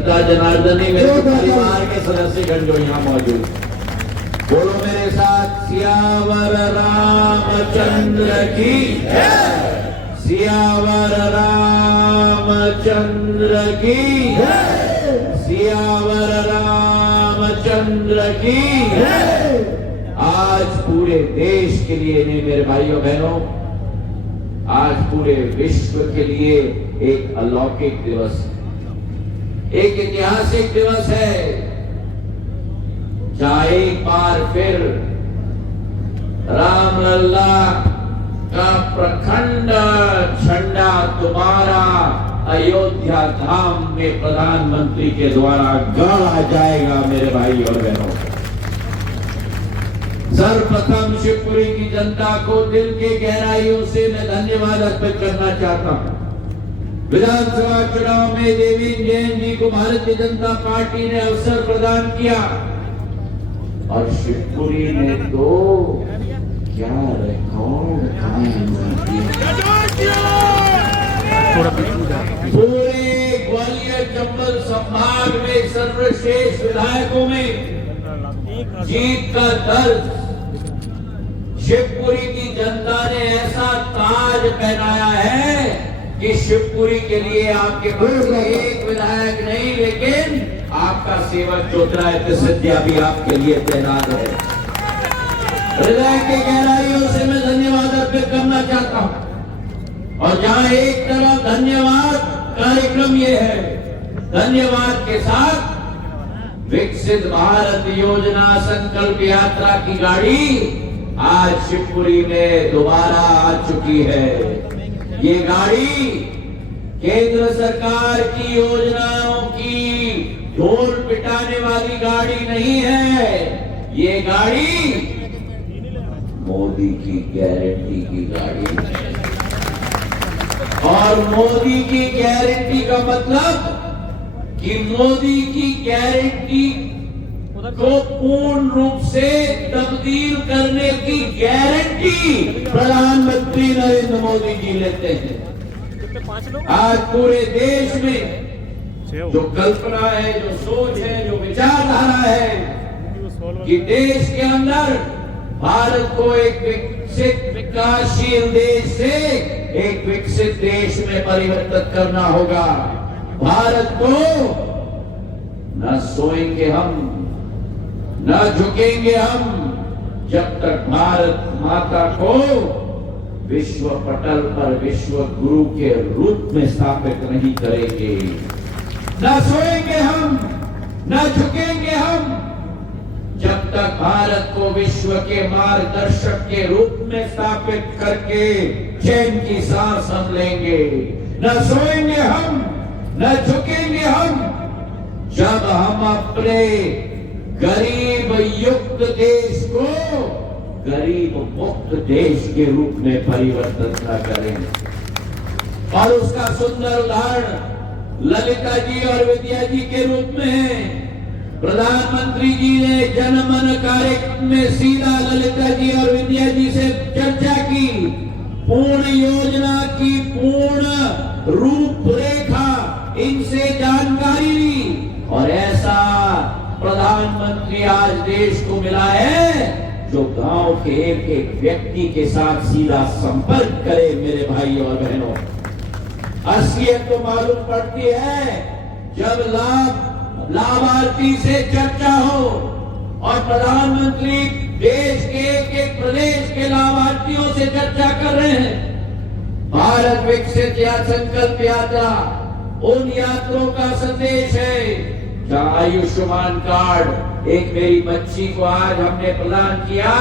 जनता जनार्दनी मेरे परिवार के सदस्यगण जो यहाँ मौजूद, बोलो मेरे साथ, सियावर रामचंद्र की जय, सियावर रामचंद्र की जय, सियावर रामचंद्र की जय। आज पूरे देश के लिए नहीं मेरे भाइयों बहनों, आज पूरे विश्व के लिए एक अलौकिक दिवस है, एक ऐतिहासिक दिवस है, जहां एक बार फिर रामलला का प्रखंड झंडा दोबारा अयोध्या धाम में प्रधानमंत्री के द्वारा गाड़ा जाएगा मेरे भाई और बहनों। सर्वप्रथम शिवपुरी की जनता को दिल के गहराइयों से मैं धन्यवाद अर्पित करना चाहता हूं। विधानसभा चुनाव में देवेंद्र जैन जी को भारतीय जनता पार्टी ने अवसर प्रदान किया और शिवपुरी ने तो क्या रिकॉर्ड पूरे ग्वालियर चंबल संभाग में सर्वश्रेष्ठ विधायकों में जीत का दर्ज शिवपुरी की जनता ने ऐसा ताज पहनाया है कि शिवपुरी के लिए आपके पास एक विधायक नहीं, लेकिन आपका सेवक ज्योतिरादित्य सिंधिया भी आपके लिए तैनात है। हृदय के गहराइयों से मैं धन्यवाद अर्पित करना चाहता हूं। और जहां एक तरफ धन्यवाद कार्यक्रम ये है, धन्यवाद के साथ विकसित भारत योजना संकल्प यात्रा की गाड़ी आज शिवपुरी में दोबारा आ चुकी है। ये गाड़ी केंद्र सरकार की योजनाओं की ढोल पिटाने वाली गाड़ी नहीं है, ये गाड़ी मोदी की गारंटी की गाड़ी है। और मोदी की गारंटी का मतलब कि मोदी की गारंटी को पूर्ण रूप से तब्दील करने की गारंटी प्रधानमंत्री नरेंद्र मोदी जी लेते हैं। आज पूरे देश में जो कल्पना है, जो सोच है, जो विचारधारा है कि देश के अंदर भारत को एक विकसित विकासशील देश से एक विकसित देश में परिवर्तित करना होगा। भारत को न सोएंगे हम, न झुकेंगे हम जब तक भारत माता को विश्व पटल पर विश्व गुरु के रूप में स्थापित नहीं करेंगे। न सोएंगे हम, न झुकेंगे हम जब तक भारत को विश्व के मार्गदर्शक के रूप में स्थापित करके चैन की सांस हम लेंगे। न सोएंगे हम, न झुकेंगे हम जब हम अपने गरीब युक्त देश को गरीब मुक्त देश के रूप में परिवर्तित न करें। और उसका सुंदर उदाहरण ललिता जी और विद्या जी के रूप में है। प्रधानमंत्री जी ने जन मन कार्यक्रम में सीधा ललिता जी और विद्या जी से चर्चा की, पूर्ण योजना की पूर्ण रूपरेखा इनसे जानकारी ली और ऐसा प्रधानमंत्री आज देश को मिला है जो गांव के एक एक व्यक्ति के साथ सीधा संपर्क करे। मेरे भाई और बहनों, असलियत तो मालूम पड़ती है जब लाभार्थी से चर्चा हो और प्रधानमंत्री देश के एक एक प्रदेश के लाभार्थियों से चर्चा कर रहे हैं। भारत विकसित या संकल्प यात्रा उन यात्रों का संदेश है जहां आयुष्मान कार्ड एक मेरी बच्ची को आज हमने प्रदान किया,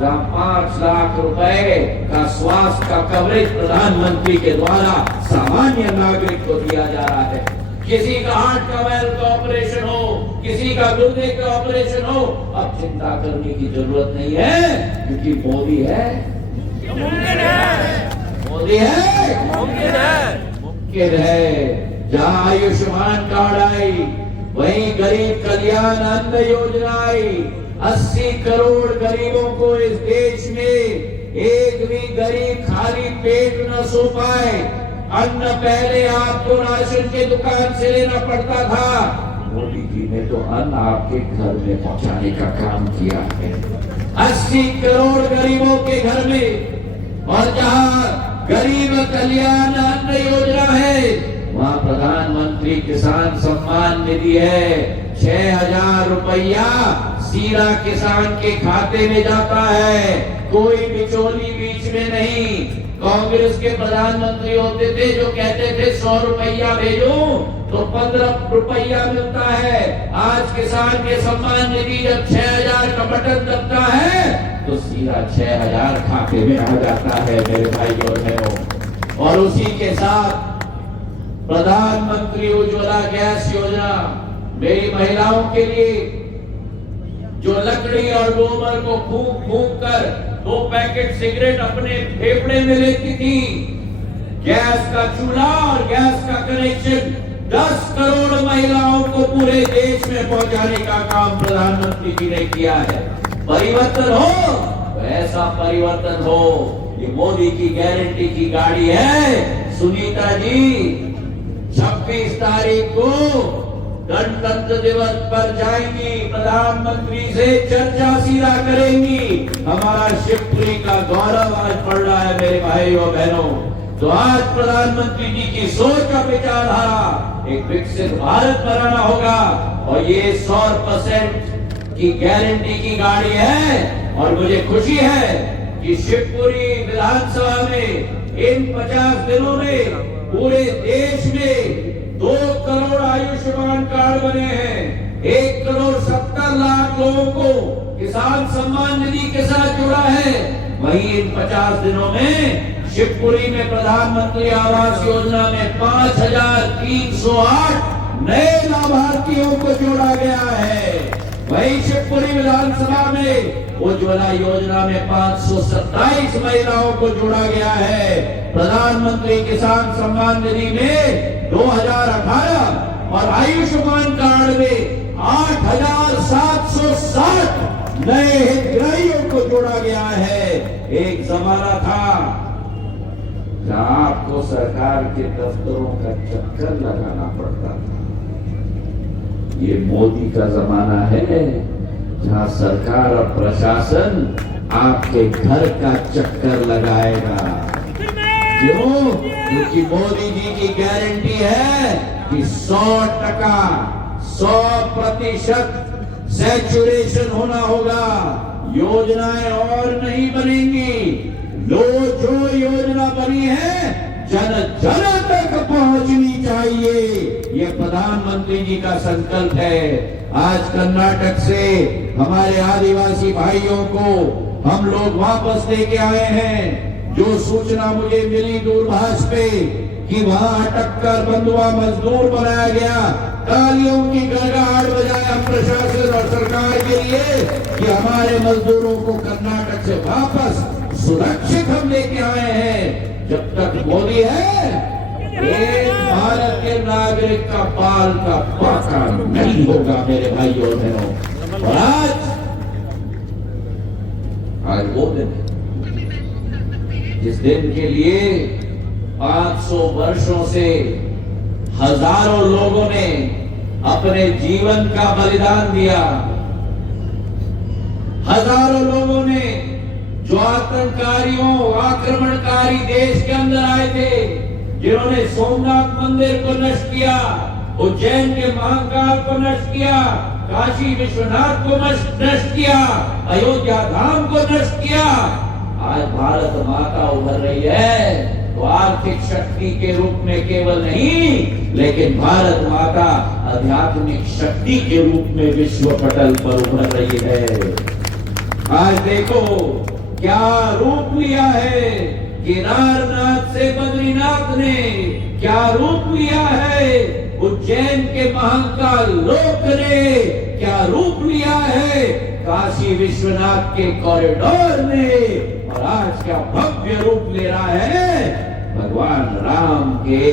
जहां 5 लाख रुपए का स्वास्थ्य का कवरेज प्रधानमंत्री के द्वारा सामान्य नागरिक को दिया जा रहा है। किसी का हार्ट का वाल्व का ऑपरेशन हो, किसी का गुर्दे का ऑपरेशन हो, अब चिंता करने की जरूरत नहीं है क्योंकि मोदी है। मुमकिन है, मोदी है, मुमकिन है, मुमकिन है। जहां आयुष्मान कार्ड आई वहीं गरीब कल्याण अन्न योजना आई। 80 करोड़ गरीबों को इस देश में एक भी गरीब खाली पेट न सो पाए। अन्न पहले आपको राशन की दुकान से लेना पड़ता था, मोदी जी ने तो अन्न आपके घर में पहुंचाने का काम किया है। 80 करोड़ गरीबों के घर में, और जहां गरीब कल्याण अन्न योजना है, वहां प्रधानमंत्री किसान सम्मान निधि है। 6,000 रुपया सीधा किसान के खाते में जाता है, कोई बिचौली बीच में नहीं। कांग्रेस के प्रधानमंत्री होते थे जो कहते थे 100 रुपया भेजो तो 15 रुपया मिलता है। आज किसान के सम्मान निधि जब 6,000 का बटन दबता है तो सीधा 6,000 खाते में आ जाता है मेरे भाई और बहनों। और उसी के साथ प्रधानमंत्री उज्ज्वला गैस योजना, मेरी महिलाओं के लिए जो लकड़ी और गोबर को फूंक फूंक कर 2 पैकेट सिगरेट अपने फेफड़े में लेती थी, गैस का चूल्हा और गैस का कनेक्शन 10 करोड़ महिलाओं को पूरे देश में पहुंचाने का काम प्रधानमंत्री जी ने किया है। परिवर्तन हो तो ऐसा परिवर्तन हो, ये मोदी की गारंटी की गाड़ी है। सुनीता जी 26 तारीख को गणतंत्र दिवस पर जाएंगी, प्रधानमंत्री से चर्चा सीधा करेंगी। हमारा शिवपुरी का गौरव आज बढ़ रहा है मेरे भाई और बहनों। तो आज प्रधानमंत्री जी की सोच और विचारधारा एक विकसित भारत बनाना होगा, और ये 100% की गारंटी की गाड़ी है। और मुझे खुशी है कि शिवपुरी विधानसभा में इन 50 दिनों में पूरे देश में 2 करोड़ आयुष्मान कार्ड बने हैं। 1 करोड़ 70 लाख लोगों को किसान सम्मान निधि के साथ जुड़ा है। वहीं इन 50 दिनों में शिवपुरी में प्रधानमंत्री आवास योजना में 5,308 नए लाभार्थियों को जोड़ा गया है। वहीं शिवपुरी विधानसभा में उज्ज्वला योजना में 527 महिलाओं को जोड़ा गया है। प्रधानमंत्री किसान सम्मान निधि में 2018 और आयुष्मान कार्ड में 8,760 नए हितग्राहियों को जोड़ा गया है। एक जमाना था जहां आपको सरकार के दफ्तरों का चक्कर लगाना पड़ता था। ये मोदी का जमाना है जहां सरकार और प्रशासन आपके घर का चक्कर लगाएगा। क्यों? क्योंकि मोदी जी की गारंटी है कि 100% सैचुरेशन होना होगा। योजनाएं और नहीं बनेंगी, जो योजना बनी है जन जन तक पहुंचनी चाहिए, ये प्रधानमंत्री जी का संकल्प है। आज कर्नाटक से हमारे आदिवासी भाइयों को हम लोग वापस लेके आए हैं। जो सूचना मुझे मिली दूरभाष पे कि वहां अटक कर बंधुआ मजदूर बनाया गया, तालियों की गड़गड़ाहट बजाया प्रशासन और सरकार के लिए कि हमारे मजदूरों को कर्नाटक से वापस सुरक्षित हम लेके आए हैं। जब तक मोदी है, एक भारत के नागरिक का बाल का बाका नहीं होगा मेरे भाई और बहनों। और आज वो दिन जिस दिन के लिए 500 वर्षों से हजारों लोगों ने अपने जीवन का बलिदान दिया। हजारों लोगों ने जो आतंककारियों आक्रमणकारी देश के अंदर आए थे, जिन्होंने सोमनाथ मंदिर को नष्ट किया, उज्जैन के महाकाल को नष्ट किया, काशी विश्वनाथ को नष्ट किया, अयोध्या धाम को नष्ट किया। आज भारत माता उभर रही है तो आर्थिक शक्ति के रूप में केवल नहीं, लेकिन भारत माता आध्यात्मिक शक्ति के रूप में विश्व पटल पर उभर रही है। आज देखो क्या रूप लिया है केदारनाथ से बद्रीनाथ ने, क्या रूप लिया है उज्जैन के महाकाल लोक ने, क्या रूप लिया है काशी विश्वनाथ के कॉरिडोर ने, और आज क्या भव्य रूप ले रहा है भगवान राम के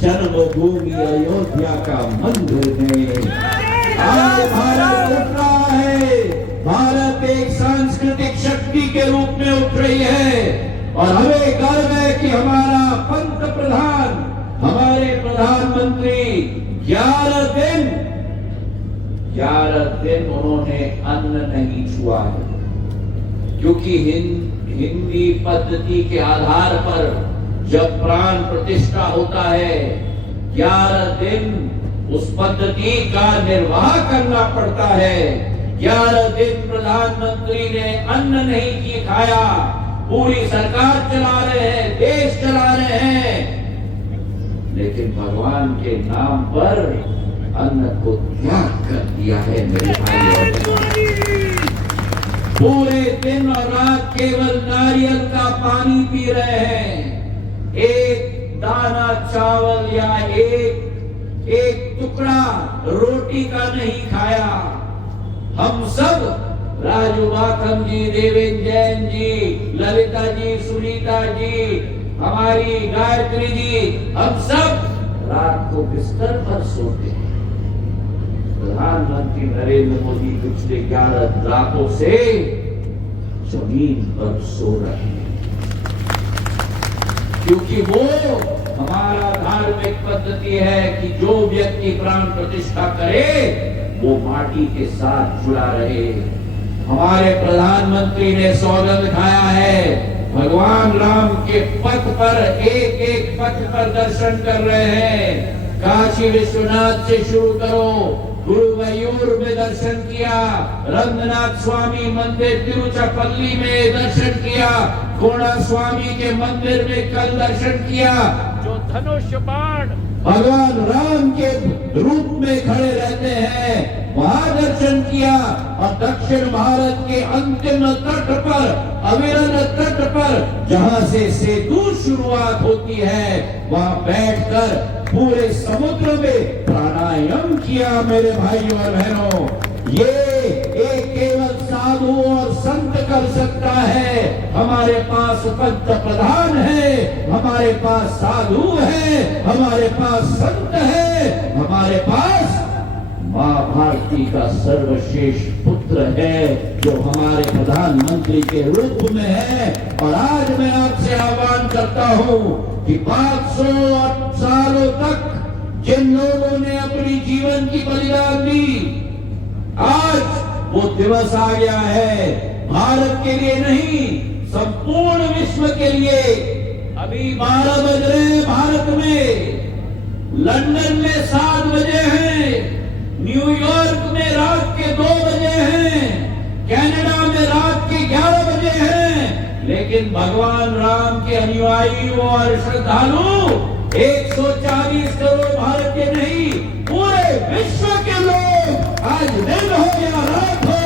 जन्मभूमि अयोध्या का मंदिर में। आज भारत उठ रहा है, भारत एक सांस्कृतिक शक्ति के रूप में उठ रही है, और हमें गर्व है कि हमारा पंत प्रधान प्रधानमंत्री 11 दिन उन्होंने अन्न नहीं छुआ है, क्योंकि हिंदी पद्धति के आधार पर जब प्राण प्रतिष्ठा होता है 11 दिन उस पद्धति का निर्वाह करना पड़ता है। 11 दिन प्रधानमंत्री ने अन्न नहीं खाया, पूरी सरकार चला रहे हैं, देश चला रहे हैं, लेकिन भगवान के नाम पर अन्न को त्याग कर दिया है मेरे भाई और बहनों। पूरे दिन और रात केवल नारियल का पानी पी रहे हैं, एक दाना चावल या एक टुकड़ा रोटी का नहीं खाया। हम सब राजू बाखम जी, देवेंद्र जैन जी, ललिता जी, सुनीता जी, हमारी गायत्री जी, हम सब रात को बिस्तर पर सोते हैं। प्रधानमंत्री नरेंद्र मोदी पिछले 11 रातों से जमीन पर सो रहे हैं, क्योंकि वो हमारा धार्मिक पद्धति है कि जो व्यक्ति प्राण प्रतिष्ठा करे वो माटी के साथ जुड़ा रहे। हमारे प्रधानमंत्री ने सौगंध खाया है, भगवान राम के पथ पर एक पथ पर दर्शन कर रहे हैं। काशी विश्वनाथ से शुरू करो, गुरुवायूर में दर्शन किया, रंगनाथ स्वामी मंदिर तिरुचिरापल्ली में दर्शन किया, कोणा स्वामी के मंदिर में कल दर्शन किया, जो धनुष बाण भगवान राम के रूप में खड़े रहते हैं वहां दर्शन किया, और दक्षिण भारत के अंतिम तट पर, अविरल तट पर जहां से सेतु शुरुआत होती है, वहां बैठकर पूरे समुद्र में प्राणायाम किया मेरे भाइयों और बहनों। ये एक केवल साधु और संत कर सकता है। हमारे पास पंत प्रधान है, हमारे पास साधु है, हमारे पास संत है, हमारे पास मां भारती का सर्वश्रेष्ठ पुत्र है जो हमारे प्रधानमंत्री के रूप में है। और आज मैं आपसे आह्वान करता हूं कि 500 सालों तक जिन लोगों ने अपनी जीवन की बलिदान दी, आज वो दिवस आ गया है भारत के लिए नहीं, संपूर्ण विश्व के लिए। अभी 12 बज रहे हैं भारत में, लंदन में 7 बजे हैं, न्यूयॉर्क में रात के 2 बजे हैं, कनाडा में रात के 11 बजे हैं, लेकिन भगवान राम के अनुयायी और श्रद्धालु 140 करोड़ भारत के नहीं, पूरे विश्व के लोग आज दिन हो या रात हो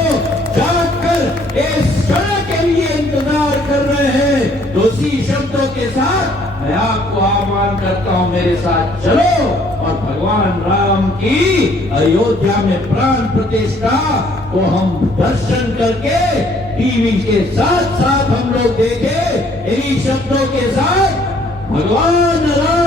जागकर इस क्षण के लिए इंतजार कर रहे हैं। तो इसी शब्दों के साथ मैं आपको आह्वान करता हूं, मेरे साथ चलो और भगवान राम की अयोध्या में प्राण प्रतिष्ठा को हम दर्शन करके टीवी के साथ साथ हम लोग देखें। इन्हीं शब्दों के साथ भगवान राम